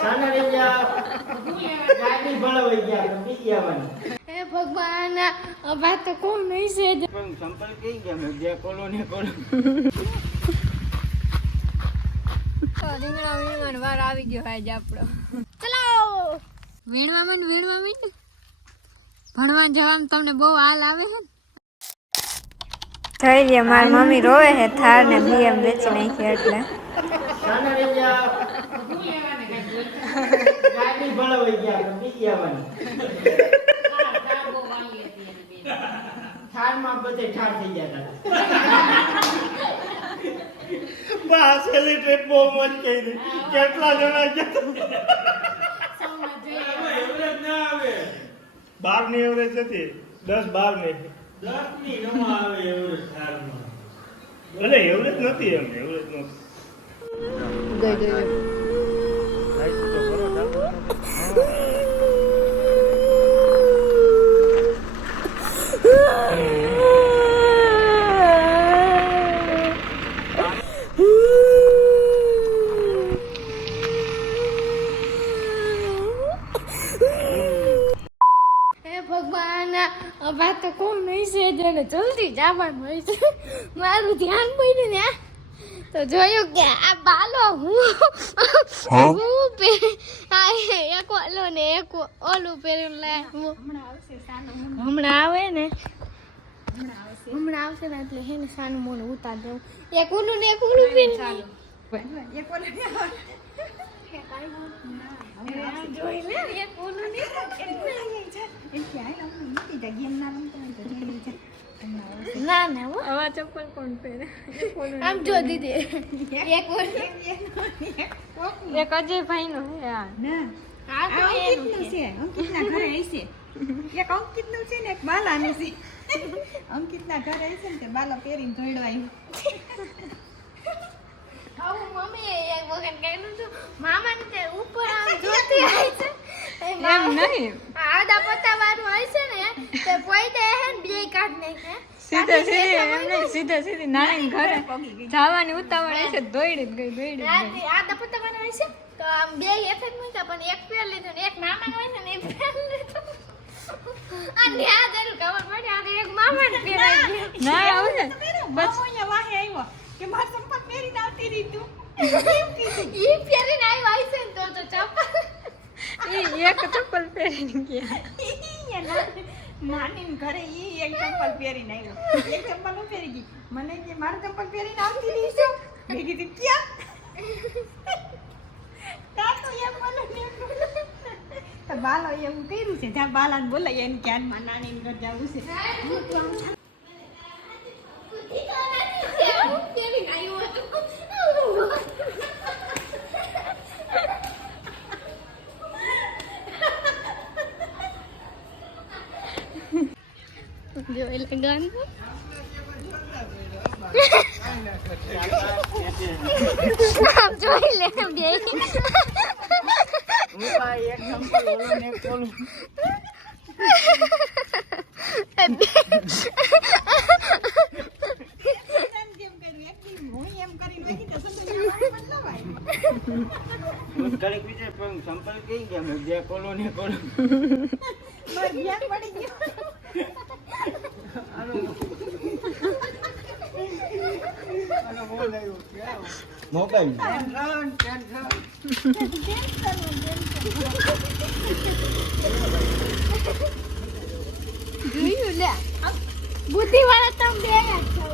સાના રે જા ગાડી ભળવાઈ ગયા બીજી આવવાની. હે ભગવાન અબા તો કોણ નહીં છે પણ સંપલ કઈ ગયા મે જે કોલો ને કોલો. રીંગણા વીણવાનો વાર આવી ગયો આજ આપણો. ચલો વીણવા માંડ ભણવા જવાનું તમને બહુ હાલ આવે છે. જોઈ લે મારી મમ્મી રોવે છે થાર ને બીએમ વેચી નાખી એટલે. સાના રે જા ગાડી ભળવાઈ ગયા બીજી આવવાની. થારમાં બધે ઠાર થઈ ગયા હતા. બસ સેલિબ્રેટ બહુ મજ કરી કેટલા જણા ગયા એવરેજ ના આવે 12 ની એવરેજ હતી 10-12 ની 10 ની ન આવે એવરેજ થારમાં. ભલે એવરેજ નથી એમ એવરેજ નથી. ગઈ લાઈટ તો કરો ચાલુ. ભગવાન અબા તો કોણ નહીં છે જેને જલ્દી જવાનું હોય છે. મારું ધ્યાન પડ્યું ને તો જોયું કે આ બાલો હું એક ઓલો ને એક ઓલું પહેર્યું લે હમણાં આવે ને એટલે હે ને સાનું મોનું ઉતાર દઉં. એક ઓલું ને એક ઓલું પહેર્યું જોઈ લે એક ઓલું ને ના ના આવા ચપ્પલ કોણ પહેરે આમ જો દીદી એક અજયભાઈ નો હે આ તો એનું છે અંકિતના ઘરે હશે એક અંકિતનું છે ને એક બાલાનું છે અંકિતના ઘરે હશે ને તે બાલા પહેરીને ધોઈડો આવ્યો. આવું મમ્મી એક વખત કહેલું છું મામાને તે ઉપર આમ જોતી આવી છે એમ નહીં આદા પત્તા વાળું હોય છે ને તે પોઈતે હે ને બે કાઢ નાખે સીધે સીધી નાની ઘરે જવાની ઉતાવળ છે દોડી જ ગઈ આદા પત્તા વાળું હોય છે તો આમ બે એફેક્ટ મૂક્યા પણ એક પેર લીધું ને એક મામાનો હોય છે ને એક પેર લીધું અને આ જરૂર ખબર પડી આ એક મામાને પહેરાઈ ના આવશે બસ અહીંયા વાહે આવ્યો કે માર સંપર્ક પહેરીને આવતી રહી તું ઈ પહેરીને આવ્યો હશે ને તો ચપ્પલ એક ચપ્પલ પહેરીને ગયા નાની ઘરે ઈ એક ચપ્પલ પહેરીને આવ્યો એક ચપ્પલ હું પહેરી ગઈ મને કે મારું ચપ્પલ પહેરીને આવતી રહી છો મેં કીધું ક્યાં તાતો એમ બોલો ને તો બાલો એવું કર્યું છે જ્યાં બાલાને બોલાય એને ક્યાંમાં નાની ઘર જવું છે જો એટલે ગાન જોઈ લે બે એક સંપલ ઓલો ને કોલો. ઘરે બીજે પણ સંપલ કઈ ગયા મે જે કોલો ને કોલો. ધ્યાન પડી ગયું મોબાઈલ જોયું લે બુદ્ધિ વાળા તમે બે જ છો.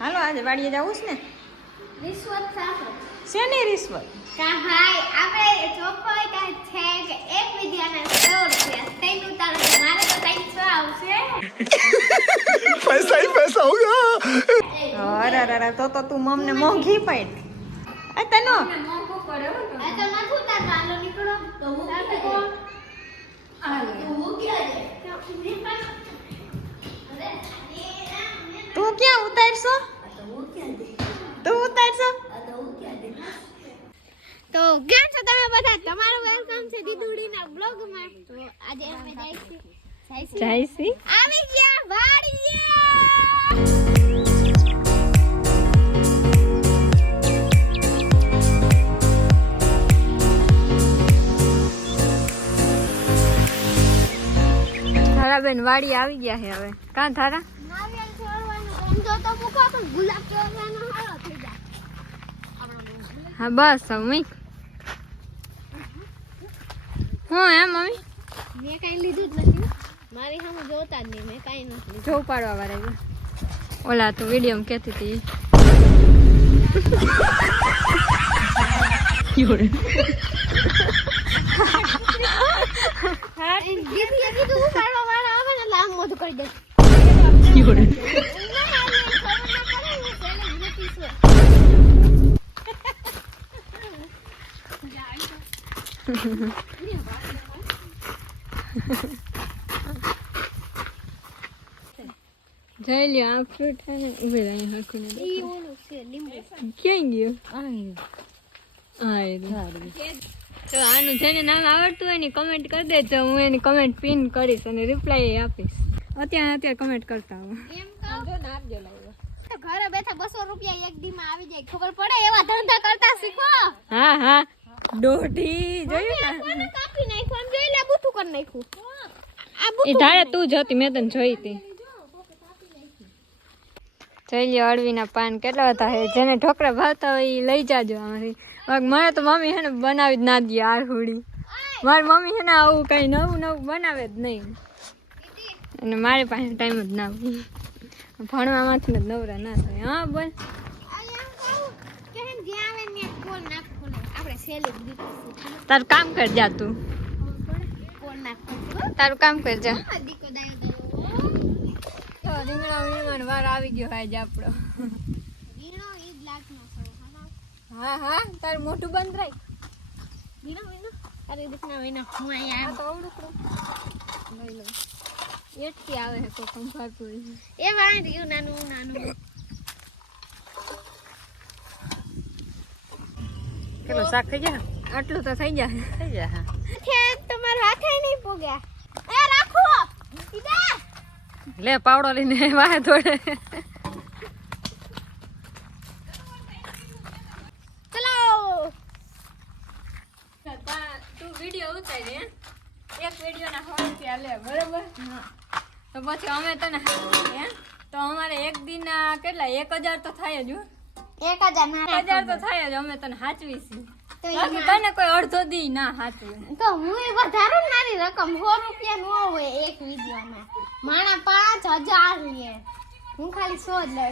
હાલો આજે વાડીએ જવું છે ને રિશ્વત સાથે શેની રિશ્વત કા હાય આપણે ચોપોય કા છે કે એક વિદ્યાના 100 રૂપિયા તૈન ઉતારો મારે તો 300 આવશે. पैसा ही पैसा होगा। અરે અરે તો તું મમને મોંઘી પડ આ તનો મોંઘું પડે હો આ તો નથી ઉતારતા હાલો નીકળો તો હું તું ક્યાં ઉતારશો તું ઉતારશો તો ક્યાં છો તમે બધા તમારું વેલકમ છે દીદુડીના બ્લોગમાં. તો આજે અમે જઈશું જયસી આવી ગયા વાડીએ. બેન વાડી આવી ગયા છે હવે. કાં થારા? નારિયેળ છોડવાનો ધંધો તો મૂકો પણ ગુલાબ છોડવાનો હાલો થઈ જાય. હા બસ હવે મૂક. હું એમ મમ્મી મેં કાંઈ લીધું જ નથી. મારી સામે જોતા જ નહીં, મેં કાંઈ નથી લીધું. જો પાડવા વાળા છે. ઓલા તો વિડીયોમાં કહેતી હતી. દીદીએ કીધું ઉપાડવા વાળા આવે ને એટલે આમ મોઢું કરી દે. જઈ લ્યો આ ફ્રૂટ છે ને ઉભી રહી હરખું ને ઈ ઓલું છે લીંબુ. ક્યાં ગયો તો આનું જેને નામ આવડતું હોય ને કમેન્ટ કરી દેજો. હું એની કમેન્ટ પિન કરીશ અને રિપ્લાય આપીશ. અત્યારે કમેન્ટ કરતા હો. એમ કહું તો ઘરે બેઠા 200 રૂપિયા એક દી માં આવી જાય, ખબર પડે એવા ધંધા કરતા શીખો. હા હા દોઢી જોયું ને કોને કાપી નાખ્યું આમ જોઈ લે, બુઠું કરી નાખ્યું. આ એ બુઠું ધારે તું જોતી મેં તને જોઈ હતી. જોઈ લ્યો અળવીના પાન કેટલા હતા છે. જેને ઢોકળા ભાવતા હોય એ લઈ જાજો આમાંથી. મને તો મમ્મી છે ને બનાવી જ ના દે આ હુડી. મારી મમ્મી છે ને આવું કઈ નવું નવું બનાવે જ નહીં અને મારી પાસે ટાઈમ જ ના હોય. ભણવામાંથી જ નવરા ના થાય. હા બોલ. આયા કહું કે હે જ્યાં આવે ને કોણ નાખો ને આપણે સેલી દીકરી તારું કામ કર જા તું. કોણ નાખો તારું કામ કર જા. દીકો દાયો તો રીંગણા વીણવાનો વાર આવી ગયો આજ આપણો. વીણો ઈ જ લાગનો છે. હા હા તારું મોઢું બંધ રાખ. વીણો અરે દીકના વીણો હું અહીંયા આ તો અવળું લઈ લો. એટલી આવે છે કોઈ કંભાતું હોય. એ વાં રહ્યું નાનું નાનું. કેટલું શાક થઈ જાય આટલું તો થઈ જાય. થઈ જાય હા છે તમારા હાથે નહીં પોગ્યા. એ રાખો ઈદા લે પાવડો લઈને વાહે થોડે ચલો. તું વિડીયો ઉતારી એક વિડીયોના 100 રૂપિયા લે બરોબર. તો પછી અમે તને તો અમારે એક દિન કેટલા 1000 તો થાય જ. 1000 ના 1000 તો થાય જ. અમે તને હાચવીશું. તો બાકી તને કોઈ અડધો દી ના હાચવે. તો હું એ વધારું ને મારી રકમ 100 રૂપિયા નો હોય એક વિડિયોમાં. માણા 5000 લે, હું ખાલી 100 જ લઉં.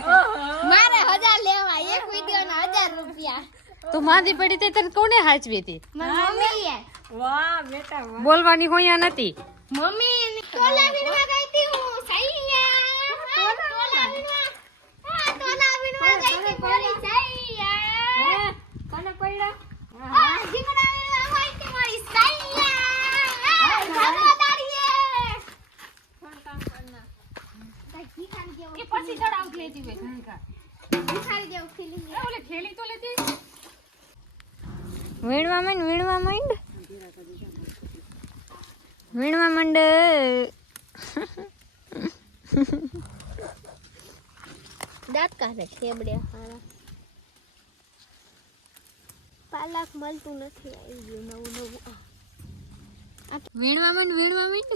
મારે 1000 લેવા એક વિડિયોના 1000 રૂપિયા. તું માંદી પડી તે તને કોને હાચવી હતી મારી મમ્મીએ વાહ બેટા વાહ. બોલવાની હોયા નથી મમ્મી તોલા વીણવા ગઈ હતી હું સૈયા. તોલા વીણવા ગઈ હતી મારી સૈયા. કોને પડ્યા? આ જીગડા વીણવા ગઈ હતી મારી સૈયા. ભાગોદારીએ ભિખારી જેવું એ પછી ચડાવ લેતી હોય ભિખારી જેવું feeling આવે. ઓલે થેલી તો લેતી વીણવા માંડ વીણવા માંડ વીણવા માંડ. દાંત કાઢે ખેબડે હારા. પાલક મળતું નથી, આવી ગયું નવું નવું. વીણવા માંડ વીણવા માંડ.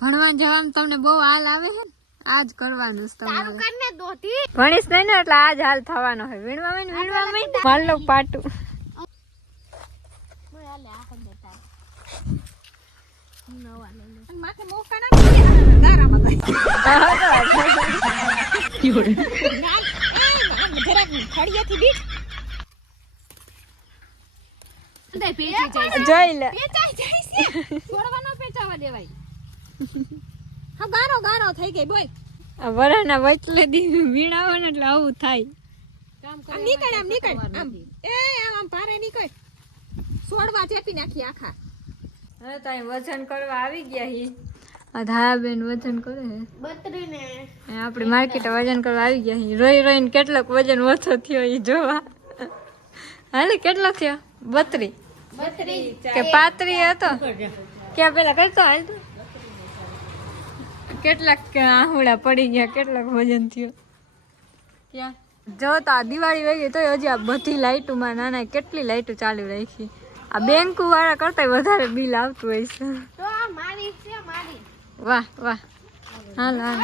ભણવા જવામાં તમને બહુ હાલ આવે છે ને? આજ કરવાનું છે તારું તમારે. કરને દોધી ભણીશ નહીં ને એટલે આજ હાલ થવાનો હોય. વીણવા માંડ વીણવા માંડ. માર લો પાટું. મને આલે આ કંદે તાર નવા લઈ લે. માથે મોકા ના દારામાં જરાક ખડિયાથી બીટ દે પેચી જાય જોઈ લે. પેચાઈ જાય છે છોડવાનો પેચાવા દેવાય હા ગારો ગારો થઈ ગઈ બોલ આ વરાના વચલે દી વીણાવો ને એટલે આવું થાય. આમ નીકળ આમ એ આમ પારે નીકળ છોડવા ચેપી નાખી આખા. હવે તો અહીં વજન કરવા આવી ગયા હી. આ ધારાબેન વજન કરે હે. બત્રીને આપણે માર્કેટે વજન કરવા આવી ગયા હી. રોઈ રોઈને કેટલોક વજન ઓછો થયો એ જોવા. હાલે કેટલો થયો? 32 કે 35 હતો? ક્યાં પેલા કરતો હાલ તો કેટલાક આહુડા પડી ગયા, કેટલાક વજન થયો. ક્યાં જો તો આ દિવાળી વહી ગઈ તોય હજી આ બધી લાઈટોમાં નાના કેટલી લાઈટો ચાલુ રાખી. આ બેંક વાળા કરતા વધારે બિલ આવતું હોય છે. તો આ મારી છે મારી વાહ વાહ હાલ હાલ